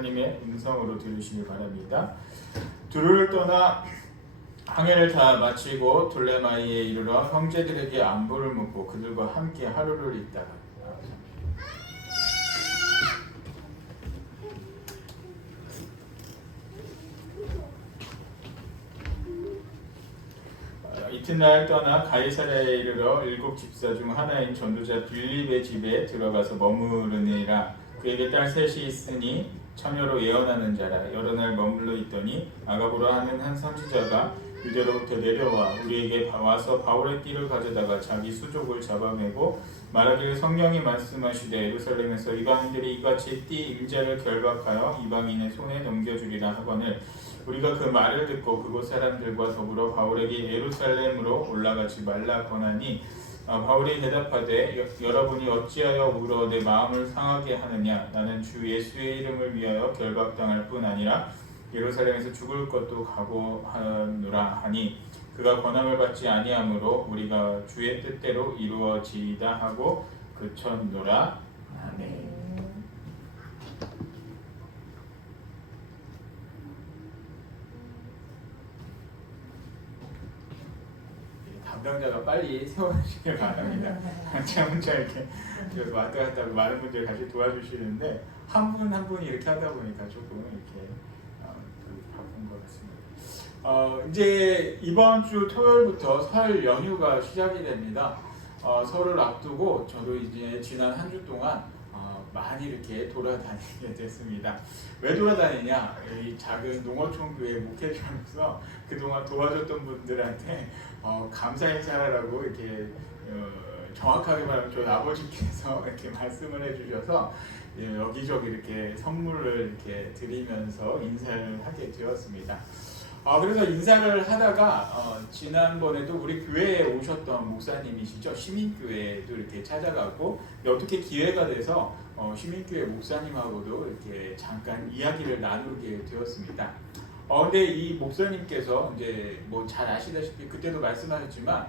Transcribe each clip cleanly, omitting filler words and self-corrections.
하나님의 음성으로 들으시기 바랍니다. 두루를 떠나 항해를 다 마치고 돌레마이에 이르러 형제들에게 안부를 묻고 그들과 함께 하루를 있다가 이튿날 떠나 가이사랴에 이르러 7 집사 중 하나인 전도자 빌립의 집에 들어가서 머무르니라. 그에게 딸 셋이 있으니 처녀로 예언하는 자라. 여러 날 머물러 있더니 아가보라 하는 한 선지자가 유대로부터 내려와 우리에게 와서 바울의 띠를 가져다가 자기 수족을 잡아매고 말하기를 성령이 말씀하시되 예루살렘에서 이방인들이 이같이 띠 임자를 결박하여 이방인의 손에 넘겨주리라 하거늘 우리가 그 말을 듣고 그곳 사람들과 더불어 바울에게 예루살렘으로 올라가지 말라 권하니 바울이 대답하되 여러분이 어찌하여 울어 내 마음을 상하게 하느냐. 나는 주 예수의 이름을 위하여 결박당할 뿐 아니라 예루살렘에서 죽을 것도 각오하노라 하니 그가 권함을 받지 아니하므로 우리가 주의 뜻대로 이루어지이다 하고 그쳤노라. 아멘. 담당자가 빨리 세워주시길 바랍니다. 혼자 이렇게 왔다 갔다 하고 많은 분들이 같이 도와주시는데 한 분 한 분이 이렇게 하다 보니까 조금 이렇게 바쁜 것 같습니다. 이제 이번 주 토요일부터 설 연휴가 시작이 됩니다. 설을 앞두고 저도 이제 지난 한 주 동안 많이 이렇게 돌아다니게 됐습니다. 왜 돌아다니냐? 이 작은 농어촌 교회 목회자로서 그동안 도와줬던 분들한테 감사 인사라고 이렇게 정확하게 말하면 저희 아버지께서 이렇게 말씀을 해주셔서 여기저기 이렇게 선물을 이렇게 드리면서 인사를 하게 되었습니다. 그래서 인사를 하다가 지난번에도 우리 교회에 오셨던 목사님이시죠. 시민교회도 이렇게 찾아가고 어떻게 기회가 돼서 시민교회 목사님하고도 이렇게 잠깐 이야기를 나누게 되었습니다. 근데 이 목사님께서 이제 뭐 잘 아시다시피 그때도 말씀하셨지만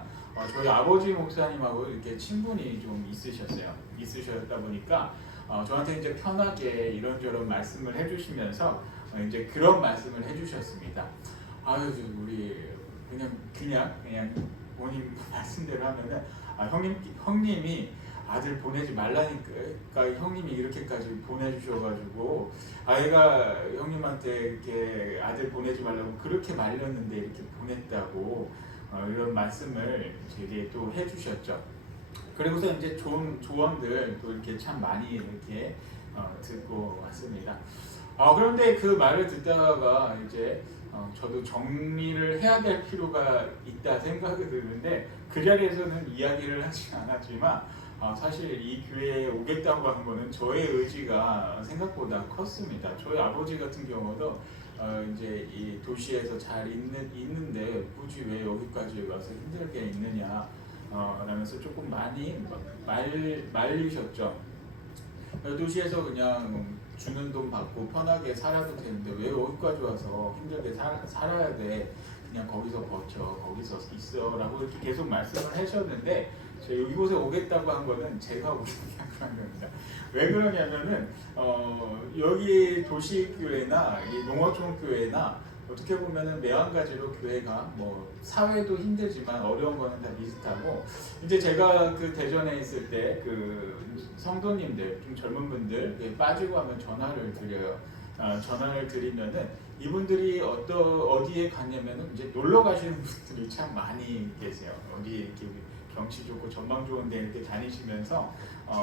저희 아버지 목사님하고 이렇게 친분이 좀 있으셨다 보니까 저한테 이제 편하게 이런저런 말씀을 해주시면서 이제 그런 말씀을 해주셨습니다. 우리 그냥 본인 말씀대로 하면은 형님이 아들 보내지 말라니까 형님이 이렇게까지 보내주셔가지고 애가 형님한테 이렇게 아들 보내지 말라고 그렇게 말렸는데 이렇게 보냈다고 이런 말씀을 제게 또 해주셨죠. 그리고서 이제 좋은 조언들 또 이렇게 참 많이 이렇게 듣고 왔습니다. 그런데 그 말을 듣다가 이제 저도 정리를 해야 될 필요가 있다 생각이 드는데 그 자리에서는 이야기를 하지 않았지만 사실 이 교회에 오겠다고 한 거는 저의 의지가 생각보다 컸습니다. 저희 아버지 같은 경우도 이제 이 도시에서 잘 있는데 굳이 왜 여기까지 와서 힘들게 있느냐 라면서 조금 많이 말리셨죠. 도시에서 그냥 주는 돈 받고 편하게 살아도 되는데 왜 여기까지 와서 힘들게 살아야 돼. 그냥 거기서 버텨. 거기서 있어. 라고 이렇게 계속 말씀을 하셨는데 이곳에 오겠다고 한 거는 제가 오겠다고 한 겁니다. 왜 그러냐면은 여기 도시교회나 이 농어촌 교회나 어떻게 보면은 매한가지로 교회가 뭐 사회도 힘들지만 어려운 거는 다 비슷하고 이제 제가 그 대전에 있을 때 그 성도님들 좀 젊은 분들 빠지고 하면 전화를 드려요. 전화를 드리면은 이분들이 어디에 갔냐면은 이제 놀러 가시는 분들이 참 많이 계세요. 어디 이렇게 경치 좋고 전망 좋은데 이렇게 다니시면서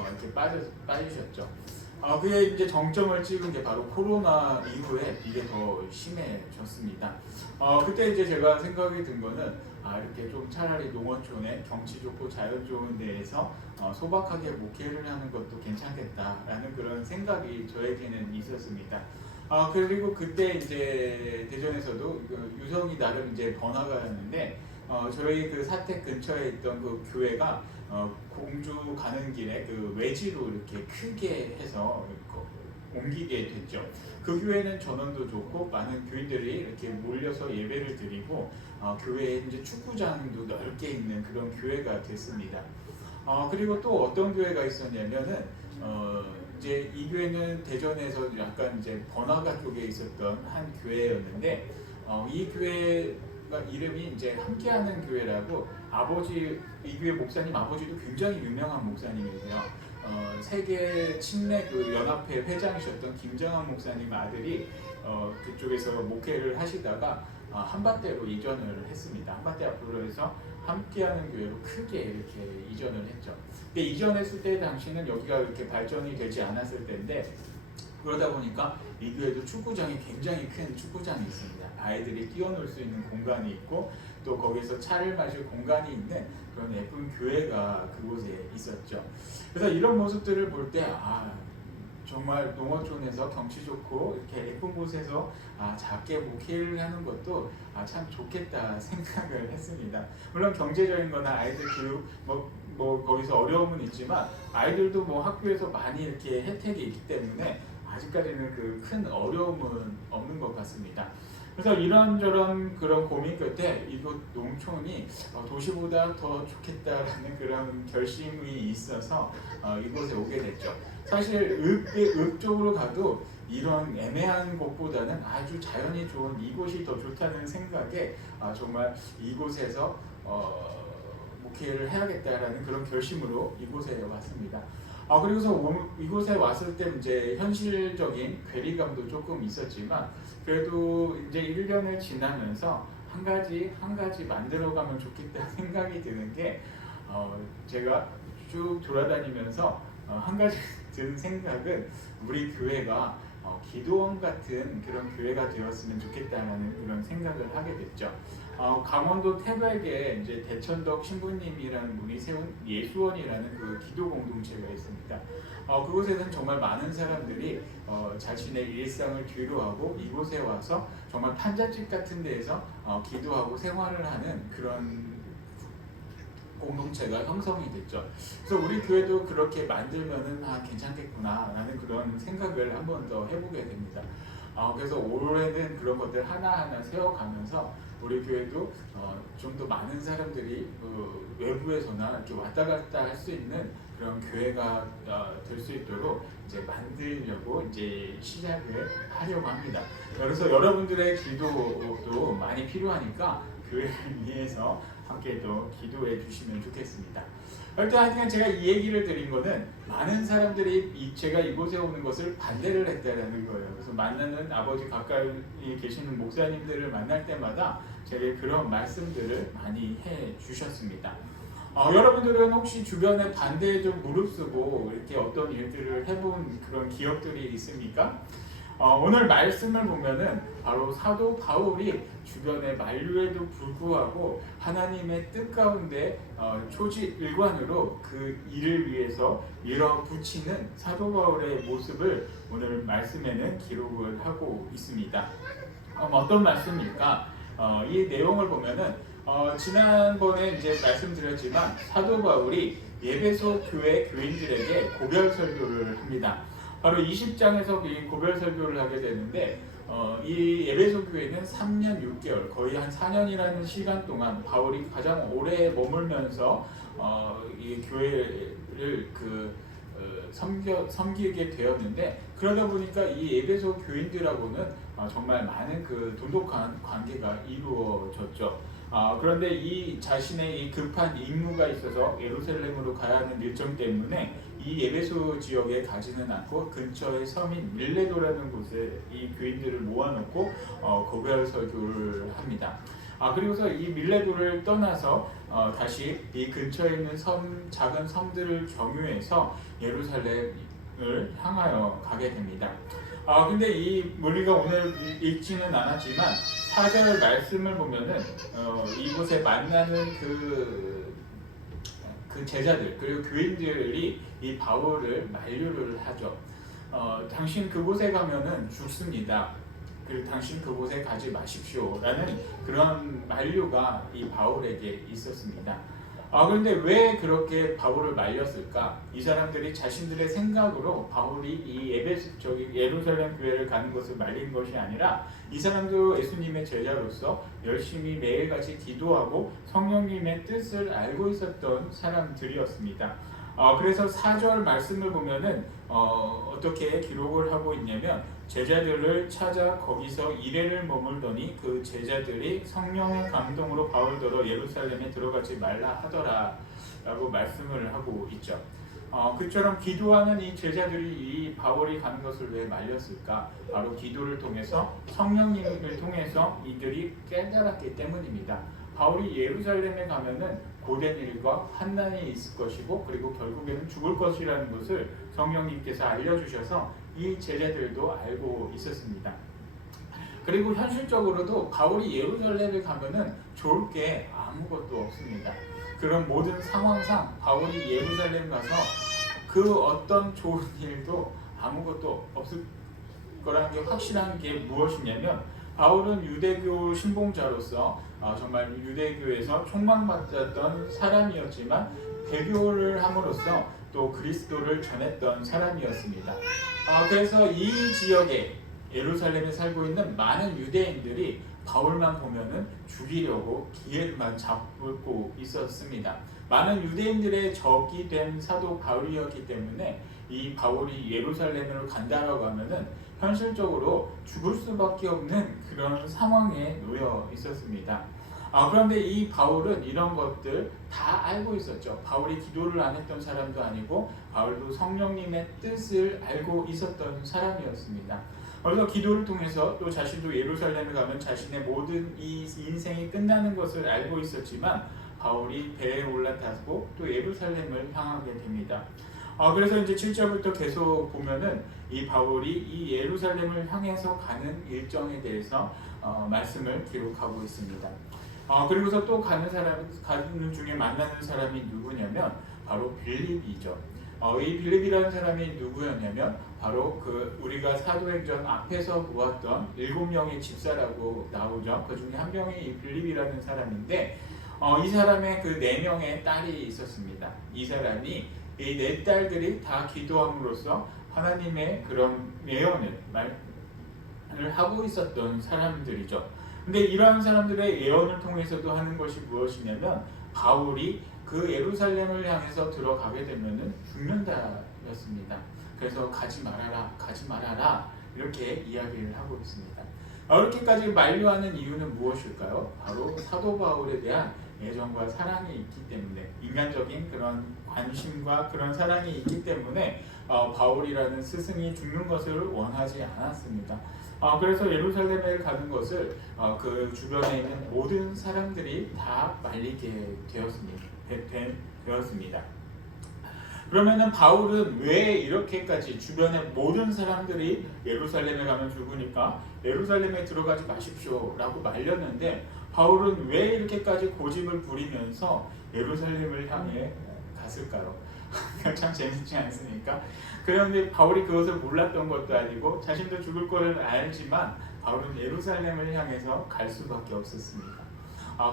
이렇게 빠지셨죠. 그게 이제 정점을 찍은 게 바로 코로나 이후에 이게 더 심해졌습니다. 그때 이제 제가 생각이 든 거는 이렇게 좀 차라리 농어촌에 경치 좋고 자연 좋은 데에서 소박하게 목회를 하는 것도 괜찮겠다라는 그런 생각이 저에게는 있었습니다. 그리고 그때 이제 대전에서도 유성이 나름 이제 번화가였는데 저희 그 사택 근처에 있던 그 교회가 공주 가는 길에 그 외지로 이렇게 크게 해서 옮기게 됐죠. 그 교회는 전원도 좋고 많은 교인들이 이렇게 몰려서 예배를 드리고 교회에 이제 축구장도 넓게 있는 그런 교회가 됐습니다. 그리고 또 어떤 교회가 있었냐면은 이제 이제 이 교회는 대전에서 약간 이제 번화가 쪽에 있었던 한 교회였는데 이 교회가 이름이 이제 함께하는 교회라고 이 교회 목사님 아버지도 굉장히 유명한 목사님이세요. 세계 침례 그 연합회 회장이셨던 김정환 목사님 아들이 그쪽에서 목회를 하시다가 한밭대로 이전을 했습니다. 한밭대 앞으로 해서 함께하는 교회로 크게 이렇게 이전을 했죠. 근데 이전했을 때 당시는 여기가 그렇게 발전이 되지 않았을 때인데 그러다 보니까 이 교회도 축구장이 굉장히 큰 축구장이 있습니다. 아이들이 뛰어놀 수 있는 공간이 있고 또 거기서 차를 마실 공간이 있는 그런 예쁜 교회가 그곳에 있었죠. 그래서 이런 모습들을 볼 때 정말 농어촌에서 경치 좋고 이렇게 예쁜 곳에서 작게 목회를 하는 것도 참 좋겠다 생각을 했습니다. 물론 경제적인 거나 아이들 교육 뭐 거기서 어려움은 있지만 아이들도 뭐 학교에서 많이 이렇게 혜택이 있기 때문에 아직까지는 그 큰 어려움은 없는 것 같습니다. 그래서 이런저런 그런 고민 끝에 이곳 농촌이 도시보다 더 좋겠다라는 그런 결심이 있어서 이곳에 오게 됐죠. 사실 읍 쪽으로 가도 이런 애매한 곳보다는 아주 자연이 좋은 이곳이 더 좋다는 생각에 정말 이곳에서 목회를 해야겠다라는 그런 결심으로 이곳에 왔습니다. 그리고서 이곳에 왔을 때 이제 현실적인 괴리감도 조금 있었지만 그래도 이제 1년을 지나면서 한 가지 만들어가면 좋겠다 생각이 드는 게 제가 쭉 돌아다니면서 한 가지 든 생각은 우리 교회가 기도원 같은 그런 교회가 되었으면 좋겠다는 그런 생각을 하게 됐죠. 강원도 태백에 이제 대천덕 신부님이라는 분이 세운 예수원이라는 그 기도 공동체가 있습니다. 그곳에는 정말 많은 사람들이 자신의 일상을 뒤로하고 이곳에 와서 정말 판잣집 같은 데에서 기도하고 생활을 하는 그런 공동체가 형성이 됐죠. 그래서 우리 교회도 그렇게 만들면은 괜찮겠구나라는 그런 생각을 한 번 더 해보게 됩니다. 그래서 올해는 그런 것들 하나하나 세워가면서 우리 교회도 좀 더 많은 사람들이 외부에서나 이렇게 왔다 갔다 할 수 있는 그런 교회가 될 수 있도록 이제 만들려고 이제 시작을 하려고 합니다. 그래서 여러분들의 기도도 많이 필요하니까 교회를 위해서 함께 또 기도해 주시면 좋겠습니다. 하여튼 제가 이 얘기를 드린 거는 많은 사람들이 제가 이곳에 오는 것을 반대를 했다라는 거예요. 그래서 만나는 아버지 가까이 계시는 목사님들을 만날 때마다 제게 그런 말씀들을 많이 해 주셨습니다. 여러분들은 혹시 주변에 반대에 좀 무릅쓰고 이렇게 어떤 일들을 해본 그런 기억들이 있습니까? 오늘 말씀을 보면은 바로 사도 바울이 주변의 만류에도 불구하고 하나님의 뜻 가운데 초지일관으로 그 일을 위해서 밀어붙이는 사도 바울의 모습을 오늘 말씀에는 기록을 하고 있습니다. 어떤 말씀일까? 이 내용을 보면은 지난번에 이제 말씀드렸지만 사도 바울이 예배소 교회 교인들에게 고별 설교를 합니다. 바로 20장에서 이 고별 설교를 하게 되는데 이 에베소 교회는 3년 6개월 거의 한 4년이라는 시간 동안 바울이 가장 오래 머물면서 이 교회를 섬기게 되었는데 그러다 보니까 이 에베소 교인들하고는 정말 많은 그 돈독한 관계가 이루어졌죠. 그런데 이 자신의 이 급한 임무가 있어서 예루살렘으로 가야 하는 일정 때문에 이 에베소 지역에 가지는 않고 근처의 섬인 밀레도라는 곳에 이 교인들을 모아놓고 고별 설교를 합니다. 그리고서 이 밀레도를 떠나서 다시 이 근처에 있는 작은 섬들을 경유해서 예루살렘을 향하여 가게 됩니다. 근데 우리가 오늘 읽지는 않았지만 4절 말씀을 보면은 이곳에 만나는 그 제자들 그리고 교인들이 이 바울을 만류를 하죠. 당신 그곳에 가면은 죽습니다. 그리고 당신 그곳에 가지 마십시오라는 그런 만류가 이 바울에게 있었습니다. 그런데 왜 그렇게 바울을 말렸을까? 이 사람들이 자신들의 생각으로 바울이 이 예루살렘 교회를 가는 것을 말린 것이 아니라 이 사람도 예수님의 제자로서 열심히 매일같이 기도하고 성령님의 뜻을 알고 있었던 사람들이었습니다. 그래서 4절 말씀을 보면은 어떻게 기록을 하고 있냐면 제자들을 찾아 거기서 이래를 머물더니 그 제자들이 성령의 감동으로 바울더러 예루살렘에 들어가지 말라 하더라 라고 말씀을 하고 있죠. 그처럼 기도하는 이 제자들이 이 바울이 가는 것을 왜 말렸을까? 바로 기도를 통해서 성령님을 통해서 이들이 깨달았기 때문입니다. 바울이 예루살렘에 가면은 고된 일과 환난이 있을 것이고 그리고 결국에는 죽을 것이라는 것을 성령님께서 알려주셔서 이 제자들도 알고 있었습니다. 그리고 현실적으로도 바울이 예루살렘에 가면은 좋을 게 아무것도 없습니다. 그런 모든 상황상 바울이 예루살렘 가서 그 어떤 좋은 일도 아무것도 없을 거라는 게 확실한 게 무엇이냐면 바울은 유대교 신봉자로서 정말 유대교에서 촉망받았던 사람이었지만 배교를 함으로써 또 그리스도를 전했던 사람이었습니다. 그래서 이 지역에 예루살렘에 살고 있는 많은 유대인들이 바울만 보면은 죽이려고 기회만 잡고 있었습니다. 많은 유대인들의 적이 된 사도 바울이었기 때문에 이 바울이 예루살렘으로 간다라고 하면은 현실적으로 죽을 수밖에 없는 그런 상황에 놓여 있었습니다. 그런데 이 바울은 이런 것들 다 알고 있었죠. 바울이 기도를 안 했던 사람도 아니고 바울도 성령님의 뜻을 알고 있었던 사람이었습니다. 그래서 기도를 통해서 또 자신도 예루살렘에 가면 자신의 모든 이 인생이 끝나는 것을 알고 있었지만 바울이 배에 올라타고 또 예루살렘을 향하게 됩니다. 그래서 이제 7절부터 계속 보면은 이 바울이 이 예루살렘을 향해서 가는 일정에 대해서 말씀을 기록하고 있습니다. 그리고서 또 가는 중에 만나는 사람이 누구냐면 바로 빌립이죠. 이 빌립이라는 사람이 누구였냐면 바로 우리가 사도행전 앞에서 보았던 7명의 집사라고 나오죠. 그 중에 한 명이 이 빌립이라는 사람인데 이 사람의 그 4명의 딸이 있었습니다. 이 사람이 이 4딸들이 다 기도함으로써 하나님의 그런 예언을 하고 있었던 사람들이죠. 근데 이러한 사람들의 예언을 통해서도 하는 것이 무엇이냐면 바울이 그 예루살렘을 향해서 들어가게 되면은 죽는다였습니다. 그래서 가지 말아라 이렇게 이야기를 하고 있습니다. 이렇게까지 만류하는 이유는 무엇일까요? 바로 사도 바울에 대한 애정과 사랑이 있기 때문에, 인간적인 그런 관심과 그런 사랑이 있기 때문에 바울이라는 스승이 죽는 것을 원하지 않았습니다. 그래서 예루살렘에 가는 것을 그 주변에 있는 모든 사람들이 다 말리게 되었습니다. 그러면은 바울은 왜 이렇게까지 주변의 모든 사람들이 예루살렘에 가면 죽으니까 예루살렘에 들어가지 마십시오 라고 말렸는데 바울은 왜 이렇게까지 고집을 부리면서 예루살렘을 향해 갔을까요? 참 재밌지 않습니까? 그런데 바울이 그것을 몰랐던 것도 아니고 자신도 죽을 것을 알지만 바울은 예루살렘을 향해서 갈 수밖에 없었습니다.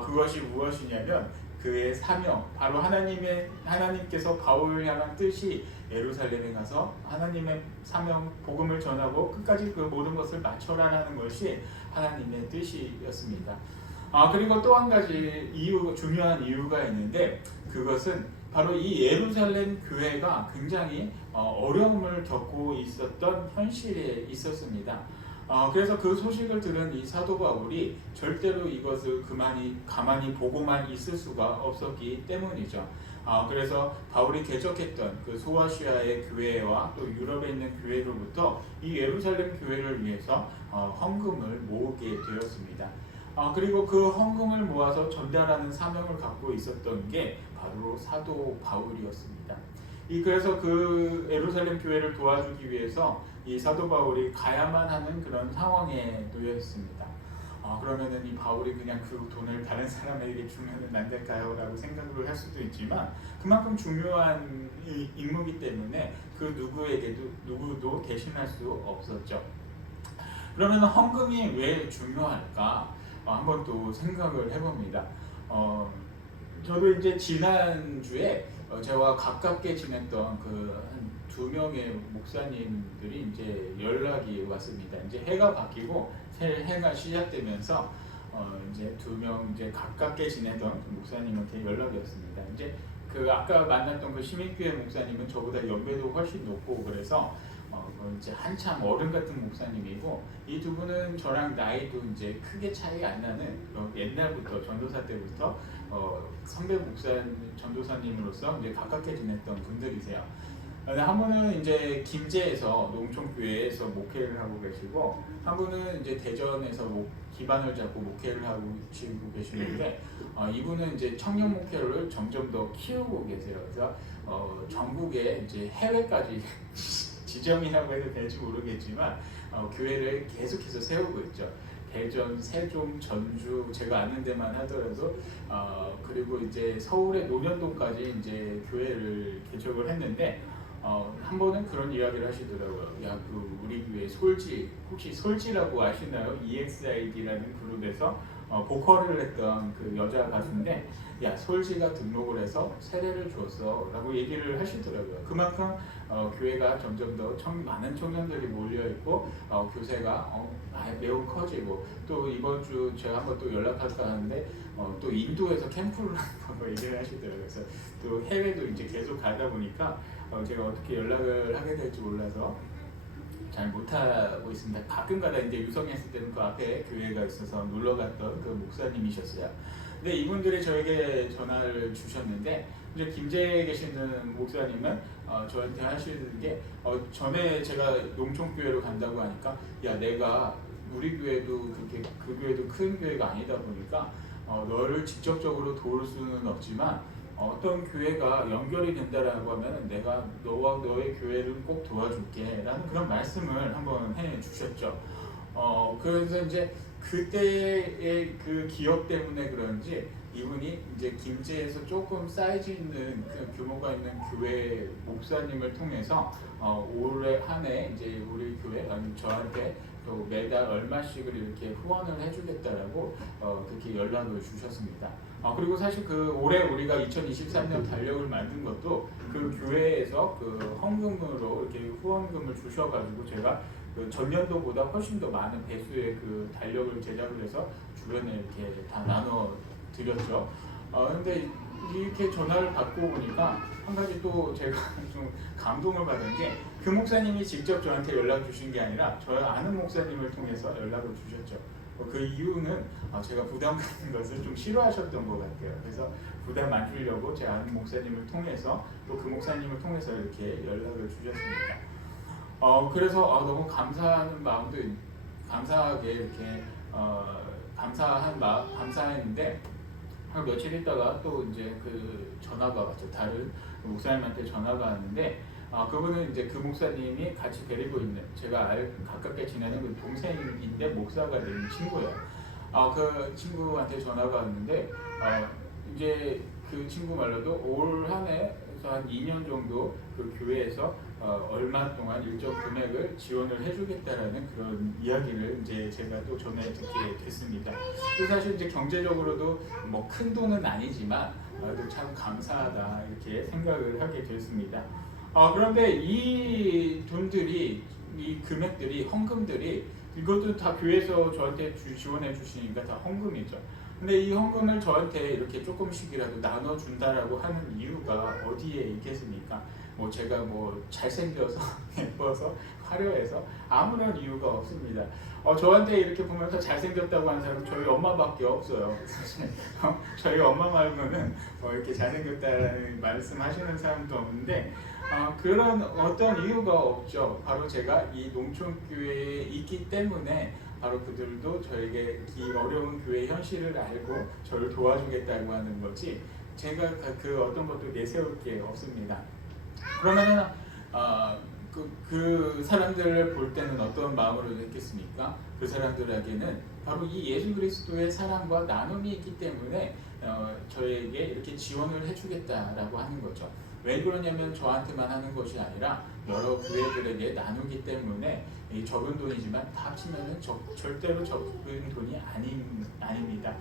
그것이 무엇이냐면 그의 사명, 바로 하나님께서 바울을 향한 뜻이 예루살렘에 가서 하나님의 사명, 복음을 전하고 끝까지 그 모든 것을 마쳐라라는 것이 하나님의 뜻이었습니다. 그리고 또 한 가지 중요한 이유가 있는데 그것은 바로 이 예루살렘 교회가 굉장히 어려움을 겪고 있었던 현실에 있었습니다. 그래서 그 소식을 들은 이 사도 바울이 절대로 이것을 가만히 보고만 있을 수가 없었기 때문이죠. 그래서 바울이 개척했던 그 소아시아의 교회와 또 유럽에 있는 교회로부터 이 예루살렘 교회를 위해서 헌금을 모으게 되었습니다. 그리고 그 헌금을 모아서 전달하는 사명을 갖고 있었던 게 바로 사도 바울이었습니다. 그래서 그 예루살렘 교회를 도와주기 위해서 이 사도 바울이 가야만 하는 그런 상황에 놓여 있습니다. 그러면은 이 바울이 그냥 그 돈을 다른 사람에게 주면은 안 될까요? 라고 생각을 할 수도 있지만 그만큼 중요한 임무이기 때문에 그 누구도 대신할 수 없었죠. 그러면 헌금이 왜 중요할까? 한번 또 생각을 해봅니다. 저도 이제 지난주에 저와 가깝게 지냈던 한 2명의 목사님들이 이제 연락이 왔습니다. 이제 해가 바뀌고 새 해가 시작되면서 이제 2명 이제 가깝게 지내던 목사님한테 연락이 왔습니다. 이제 그 아까 만났던 그 시민교회 목사님은 저보다 연배도 훨씬 높고 그래서 이제 한참 어른 같은 목사님이고 이 두 분은 저랑 나이도 이제 크게 차이 안 나는 옛날부터 전도사 때부터 선배 목사 전도사님으로서 이제 가깝게 지냈던 분들이세요. 한 분은 이제 김제에서 농촌교회에서 목회를 하고 계시고 한 분은 이제 대전에서 기반을 잡고 목회를 하고 계시는데 이분은 이제 청년 목회를 점점 더 키우고 계세요. 그래서 전국에 이제 해외까지 지점이라고 해도 될지 모르겠지만 교회를 계속해서 세우고 있죠. 대전, 세종, 전주 제가 아는 데만 하더라도 그리고 이제 서울의 노년동까지 이제 교회를 개척을 했는데 한 번은 그런 이야기를 하시더라고요. 야, 그 우리 교회 솔지 혹시 솔지라고 아시나요? EXID라는 그룹에서 보컬을 했던 그 여자 가수인데 야 솔지가 등록을 해서 세례를 줬어라고 얘기를 하시더라고요. 그만큼 교회가 점점 더 많은 청년들이 몰려 있고 교세가 매우 커지고 또 이번 주 제가 한번 또 연락할까 하는데 또 인도에서 캠프를 한다고 얘기를 하시더라고요. 그래서 또 해외도 이제 계속 가다 보니까 제가 어떻게 연락을 하게 될지 몰라서 잘 못하고 있습니다. 가끔가다 이제 유성했을 때는 그 앞에 교회가 있어서 놀러 갔던 그 목사님이셨어요. 근데 이분들이 저에게 전화를 주셨는데 이제 김제에 계시는 목사님은 저한테 하시는 게 전에 제가 농촌교회로 간다고 하니까 야 내가 우리 교회도 그렇게 그 교회도 큰 교회가 아니다 보니까 너를 직접적으로 도울 수는 없지만 어떤 교회가 연결이 된다라고 하면 내가 너와 너의 교회를 꼭 도와줄게 라는 그런 말씀을 한번 해 주셨죠. 그래서 이제 그때의 그 기억 때문에 그런지 이분이 이제 김제에서 조금 사이즈 있는 그 규모가 있는 교회 목사님을 통해서 올해 한 해 이제 우리 교회 아니 저한테 또 매달 얼마씩을 이렇게 후원을 해주겠다라고 그렇게 연락을 주셨습니다. 그리고 사실 그 올해 우리가 2023년 달력을 만든 것도 그 교회에서 그 헌금으로 이렇게 후원금을 주셔가지고 제가 그 전년도보다 훨씬 더 많은 배수의 그 달력을 제작을 해서 주변에 이렇게 다 나눠 드렸죠. 근데 이렇게 전화를 받고 보니까 한 가지 또 제가 좀 감동을 받은 게 그 목사님이 직접 저한테 연락 주신 게 아니라 저희 아는 목사님을 통해서 연락을 주셨죠. 그 이유는 제가 부담 갖는 것을 좀 싫어하셨던 것 같아요. 그래서 부담 안 주려고 제 아는 목사님을 통해서 또 그 목사님을 통해서 이렇게 연락을 주셨습니다. 그래서 너무 감사하는 마음도 감사하게 이렇게 감사했는데 며칠 있다가 또 이제 그 전화가 왔죠. 다른 목사님한테 전화가 왔는데 그분은 이제 그 목사님이 같이 데리고 있는 제가 가깝게 지내는 그 동생인데 목사가 된 친구예요. 그 친구한테 전화가 왔는데 이제 그 친구 말로도 올 한 해에서 한 2년 정도 그 교회에서 얼마 동안 일정 금액을 지원을 해주겠다라는 그런 이야기를 이제 제가 또 전해 듣게 됐습니다. 또 사실 이제 경제적으로도 뭐 큰 돈은 아니지만 또 참 감사하다 이렇게 생각을 하게 됐습니다. 그런데 이 돈들이 이 금액들이 헌금들이 이것도 다 교회에서 저한테 지원해 주시니까 다 헌금이죠. 근데 이 헌금을 저한테 이렇게 조금씩이라도 나눠준다라고 하는 이유가 어디에 있겠습니까? 뭐 제가 뭐 잘생겨서 예뻐서 화려해서 아무런 이유가 없습니다. 저한테 이렇게 보면서 잘생겼다고 하는 사람은 저희 엄마밖에 없어요. 사실 저희 엄마 말고는 이렇게 잘생겼다는 말씀하시는 사람도 없는데 그런 어떤 이유가 없죠. 바로 제가 이 농촌교회에 있기 때문에 바로 그들도 저에게 이 어려운 교회 현실을 알고 저를 도와주겠다고 하는 거지 제가 그 어떤 것도 내세울 게 없습니다. 그러면은 그 사람들을 볼 때는 어떤 마음으로 느꼈습니까? 그 사람들에게는 바로 이 예수 그리스도의 사랑과 나눔이 있기 때문에 저에게 이렇게 지원을 해주겠다라고 하는 거죠. 왜 그러냐면 저한테만 하는 것이 아니라 여러 교회들에게 나누기 때문에 이 적은 돈이지만 다 합치면은 절대로 적은 돈이 아닙니다.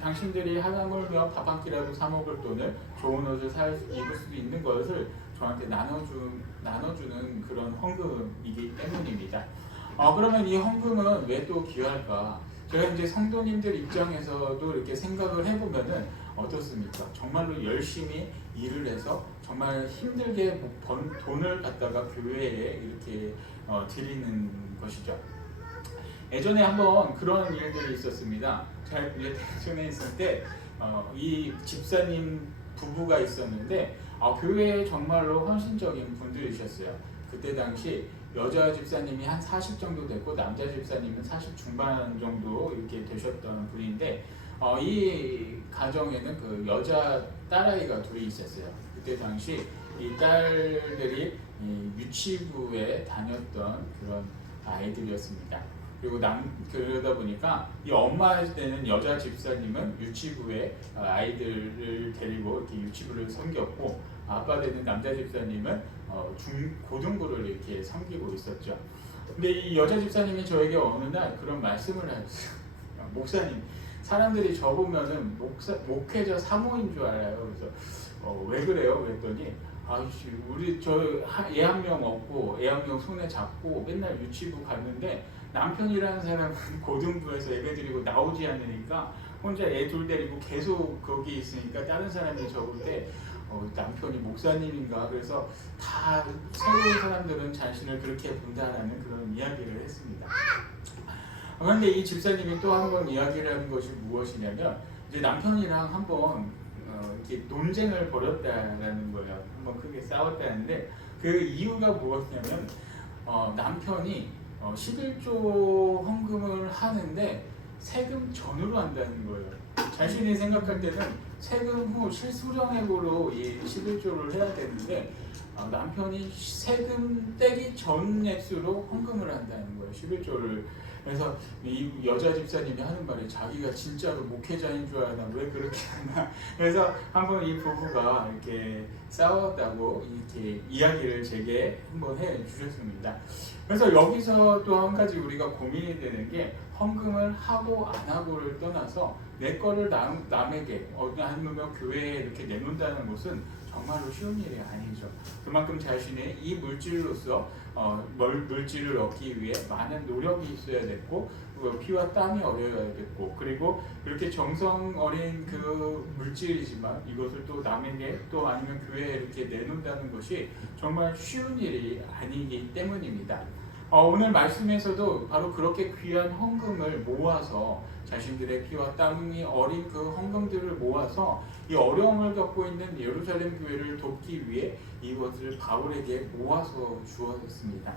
당신들이 하다물며 밥 한 끼라도 사 먹을 돈을 좋은 옷을 입을 수도 있는 것을 저한테 나눠주는 그런 헌금이기 때문입니다. 그러면 이 헌금은 왜 또 귀할까? 제가 이제 성도님들 입장에서도 이렇게 생각을 해보면은 어떻습니까? 정말로 열심히 일을 해서 정말 힘들게 번 돈을 갖다가 교회에 이렇게 드리는 것이죠. 예전에 한번 그런 일들이 있었습니다. 제가 예전에 있을 때 이 집사님 부부가 있었는데 교회에 정말로 헌신적인 분들이셨어요. 그때 당시 여자 집사님이 한 40 정도 됐고 남자 집사님은 40 중반 정도 이렇게 되셨던 분인데 이 가정에는 그 여자 딸아이가 둘이 있었어요. 그때 당시 이 딸들이 유치부에 다녔던 그런 아이들이었습니다. 그리고 그러다 보니까 이 엄마 때는 여자 집사님은 유치부에 아이들을 데리고 이렇게 유치부를 섬겼고 아빠 되는 남자 집사님은 고등부를 이렇게 섬기고 있었죠. 근데 이 여자 집사님이 저에게 어느 날 그런 말씀을 하셨어요. 목사님, 사람들이 저 보면은 목회자 사모인 줄 알아요. 그래서 왜 그래요? 그랬더니 아이씨, 우리 애 한 명 없고 애 한 명 손에 잡고 맨날 유치부 갔는데 남편이라는 사람은 고등부에서 예배 드리고 나오지 않으니까 혼자 애 둘 데리고 계속 거기 있으니까 다른 사람이 적을 때 남편이 목사님인가 그래서 다 새로운 사람들은 자신을 그렇게 본다라는 그런 이야기를 했습니다. 그런데 이 집사님이 또 한 번 이야기를 하는 것이 무엇이냐면 이제 남편이랑 한번 이렇게 논쟁을 벌였다라는 거예요. 한번 크게 싸웠다는데 그 이유가 무엇이냐면 남편이 11조 헌금을 하는데 세금 전후로 한다는 거예요. 자신이 생각할 때는 세금 후 실수령액으로 이 11조를 해야 되는데 남편이 세금 떼기 전 액수로 헌금을 한다는 거예요. 11조를. 그래서 이 여자 집사님이 하는 말이 자기가 진짜로 목회자인 줄 아나 왜 그렇게 하나. 그래서 한번 이 부부가 이렇게 싸웠다고 이렇게 이야기를 제게 한번 해 주셨습니다. 그래서 여기서 또 한 가지 우리가 고민이 되는 게 헌금을 하고 안 하고를 떠나서 내 거를 남에게 아니면 교회에 이렇게 내놓는다는 것은 정말로 쉬운 일이 아니죠. 그만큼 자신의 이 물질로서 물질을 얻기 위해 많은 노력이 있어야 됐고 피와 땀이 어려야 됐고 그리고 그렇게 정성 어린 그 물질이지만 이것을 또 남에게 또 아니면 교회에 이렇게 내놓는다는 것이 정말 쉬운 일이 아니기 때문입니다. 오늘 말씀에서도 바로 그렇게 귀한 헌금을 모아서 자신들의 피와 땀이 어린 그 헌금들을 모아서 이 어려움을 겪고 있는 예루살렘 교회를 돕기 위해 이것을 바울에게 모아서 주었습니다.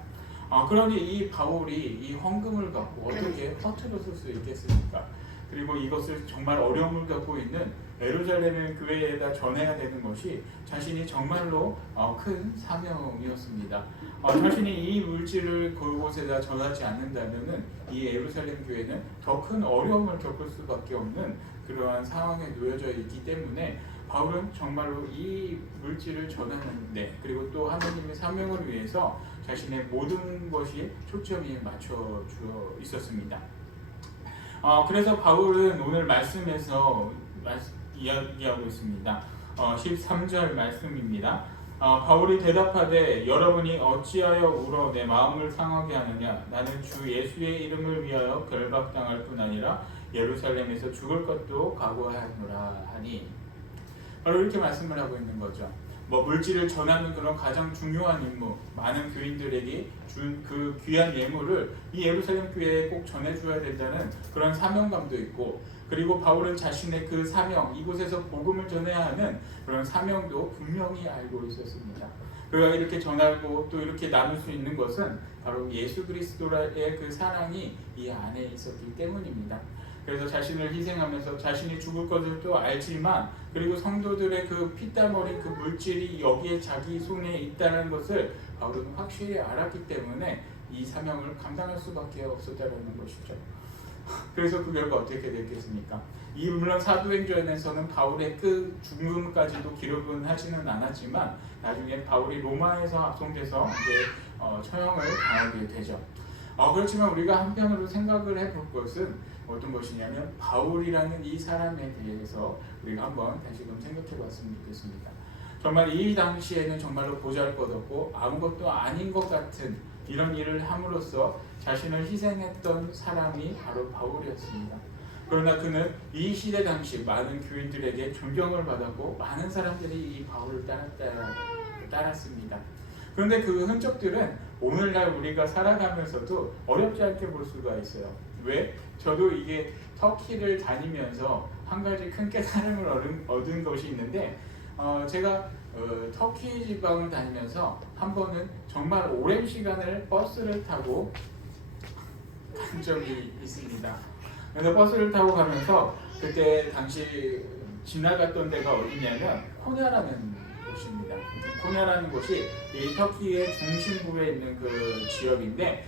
그러니 이 바울이 이 헌금을 갖고 어떻게 허투루쓸 수 있겠습니까? 그리고 이것을 정말 어려움을 겪고 있는 예루살렘 교회에다 전해야 되는 것이 자신이 정말로 큰 사명이었습니다. 자신이 이 물질을 그곳에다 전하지 않는다면은 이 예루살렘 교회는 더 큰 어려움을 겪을 수밖에 없는 그러한 상황에 놓여져 있기 때문에 바울은 정말로 이 물질을 전하는데 그리고 또 하나님의 사명을 위해서 자신의 모든 것이 초점이 맞춰져 있었습니다. 그래서 바울은 오늘 말씀에서 이야기하고 있습니다. 13절 말씀입니다. 바울이 대답하되 여러분이 어찌하여 울어 내 마음을 상하게 하느냐 나는 주 예수의 이름을 위하여 결박당할 뿐 아니라 예루살렘에서 죽을 것도 각오하노라 하니 바로 이렇게 말씀을 하고 있는 거죠. 물질을 전하는 그런 가장 중요한 임무, 많은 교인들에게 준 그 귀한 예물을 이 예루살렘 교회에 꼭 전해줘야 된다는 그런 사명감도 있고 그리고 바울은 자신의 그 사명, 이곳에서 복음을 전해야 하는 그런 사명도 분명히 알고 있었습니다. 그가 이렇게 전하고 또 이렇게 나눌 수 있는 것은 바로 예수 그리스도의 그 사랑이 이 안에 있었기 때문입니다. 그래서 자신을 희생하면서 자신이 죽을 것을 또 알지만 그리고 성도들의 그 피땀 어린 그 물질이 여기에 자기 손에 있다는 것을 바울은 확실히 알았기 때문에 이 사명을 감당할 수밖에 없었다는 것이죠. 그래서 그 결과 어떻게 됐겠습니까? 물론 사도행전에서는 바울의 그 죽음까지도 기록은 하지는 않았지만 나중에 바울이 로마에서 압송돼서 이제 처형을 당하게 되죠. 그렇지만 우리가 한편으로 생각을 해볼 것은 어떤 것이냐면 바울이라는 이 사람에 대해서 우리가 한번 다시금 생각해 봤으면 좋겠습니다. 정말 이 당시에는 정말로 보잘것없고 아무것도 아닌 것 같은 이런 일을 함으로써 자신을 희생했던 사람이 바로 바울이었습니다. 그러나 그는 이 시대 당시 많은 교인들에게 존경을 받았고 많은 사람들이 이 바울을 따랐습니다. 그런데 그 흔적들은 오늘날 우리가 살아가면서도 어렵지 않게 볼 수가 있어요. 왜? 저도 이게 터키를 다니면서 한 가지 큰 깨달음을 얻은 것이 있는데 제가 터키 지방을 다니면서 한 번은 정말 오랜 시간을 버스를 타고 간 적이 있습니다. 그래서 버스를 타고 가면서 그때 당시 지나갔던 데가 어디냐면 코냐라는 곳입니다. 코냐라는 곳이 이 터키의 중심부에 있는 그 지역인데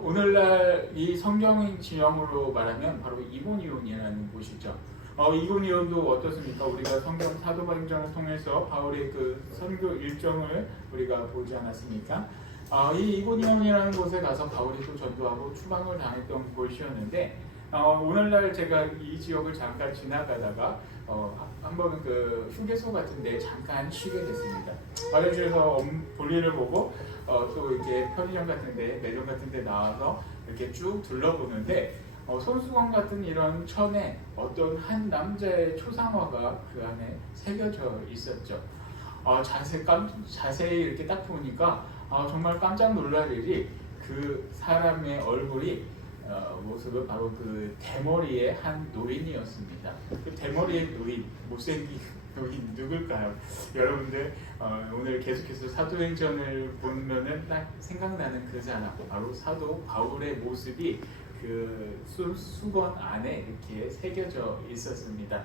오늘날 이 성경 지형으로 말하면 바로 이고니온이라는 곳이죠. 이고니온도 어떻습니까? 우리가 성경 사도행전을 통해서 바울의 그 선교 일정을 우리가 보지 않았습니까? 이 이고니온이라는 곳에 가서 바울이 또 전도하고 추방을 당했던 곳이었는데 오늘날 제가 이 지역을 잠깐 지나가다가 한번 그 휴게소 같은데 잠깐 쉬게 됐습니다. 화장실에서 볼일을 보고 또 이렇게 편의점 같은데 매점 같은데 나와서 이렇게 쭉 둘러보는데 손수건 같은 이런 천에 어떤 한 남자의 초상화가 그 안에 새겨져 있었죠. 자세히 이렇게 딱 보니까 정말 깜짝 놀랄 일이 그 사람의 얼굴이 모습은 바로 그 대머리의 한 노인이었습니다. 그 대머리의 노인, 못생긴 노인 누굴까요? 여러분들 오늘 계속해서 사도행전을 보면은 딱 생각나는 그 사람, 바로 사도 바울의 모습이 그 수건 안에 이렇게 새겨져 있었습니다.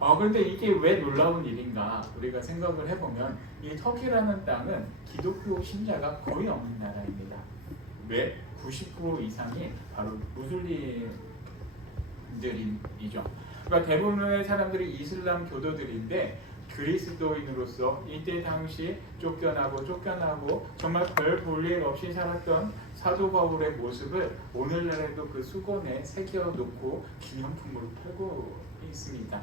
그런데 이게 왜 놀라운 일인가 우리가 생각을 해보면 이 터키라는 땅은 기독교 신자가 거의 없는 나라입니다. 왜? 90% 이상이 바로 무슬림들이죠. 그러니까 대부분의 사람들이 이슬람 교도들인데 그리스도인으로서 이때 당시 쫓겨나고 정말 별 볼 일 없이 살았던 사도 바울의 모습을 오늘날에도 그 수건에 새겨놓고 기념품으로 팔고 있습니다.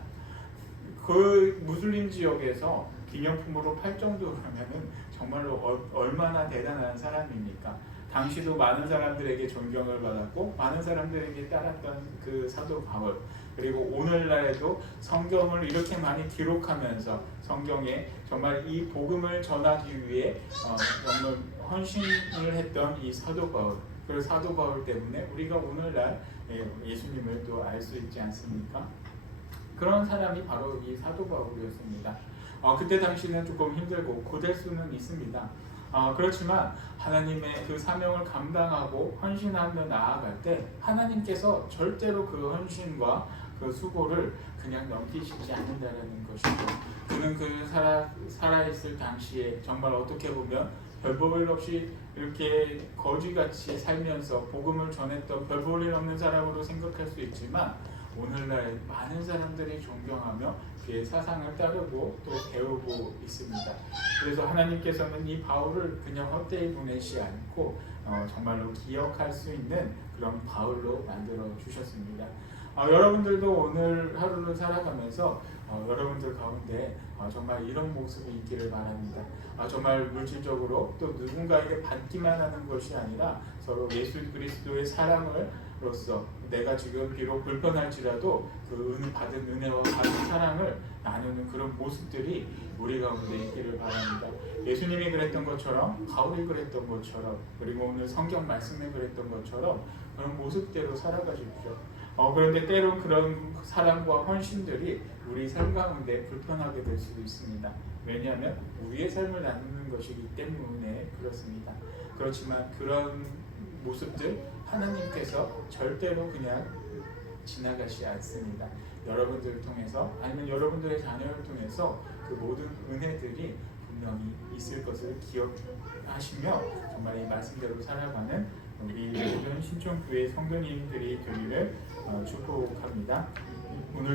그 무슬림 지역에서 기념품으로 팔 정도라면은 정말로 얼마나 대단한 사람입니까? 당시도 많은 사람들에게 존경을 받았고 많은 사람들에게 따랐던 그 사도 바울, 그리고 오늘날에도 성경을 이렇게 많이 기록하면서 성경에 정말 이 복음을 전하기 위해 정말 헌신을 했던 이 사도 바울, 그 사도 바울 때문에 우리가 오늘날 예수님을 또 알 수 있지 않습니까? 그런 사람이 바로 이 사도 바울이었습니다. 그때 당시는 조금 힘들고 고될 수는 있습니다. 그렇지만 하나님의 그 사명을 감당하고 헌신하며 나아갈 때 하나님께서 절대로 그 헌신과 그 수고를 그냥 넘기시지 않는다는 것이고, 그는 그 살아있을 당시에 정말 어떻게 보면 별 볼 일 없이 이렇게 거지같이 살면서 복음을 전했던 별 볼 일 없는 사람으로 생각할 수 있지만 오늘날 많은 사람들이 존경하며 그의 사상을 따르고 또 배우고 있습니다. 그래서 하나님께서는 이 바울을 그냥 헛되이 보내지 않고 정말로 기억할 수 있는 그런 바울로 만들어 주셨습니다. 여러분들도 오늘 하루를 살아가면서 여러분들 가운데 정말 이런 모습이 있기를 바랍니다. 정말 물질적으로 또 누군가에게 받기만 하는 것이 아니라 서로 예수 그리스도의 사랑으로서 내가 지금 비록 불편할지라도 그 받은 은혜와 받은 사랑을 나누는 그런 모습들이 우리 가운데 있기를 바랍니다. 예수님이 그랬던 것처럼, 바울이 그랬던 것처럼, 그리고 오늘 성경 말씀에 그랬던 것처럼 그런 모습대로 살아가 주십시오. 그런데 때론 그런 사랑과 헌신들이 우리 삶 가운데 불편하게 될 수도 있습니다. 왜냐하면 우리의 삶을 나누는 것이기 때문에 그렇습니다. 그렇지만 그런 모습들 하나님께서 절대로 그냥 지나가지 않습니다. 여러분들을 통해서 아니면 여러분들의 자녀를 통해서 그 모든 은혜들이 분명히 있을 것을 기억하시며 정말 이 말씀대로 살아가는 우리 모든 신촌교회 성도님들이 되기를 축복합니다. 오늘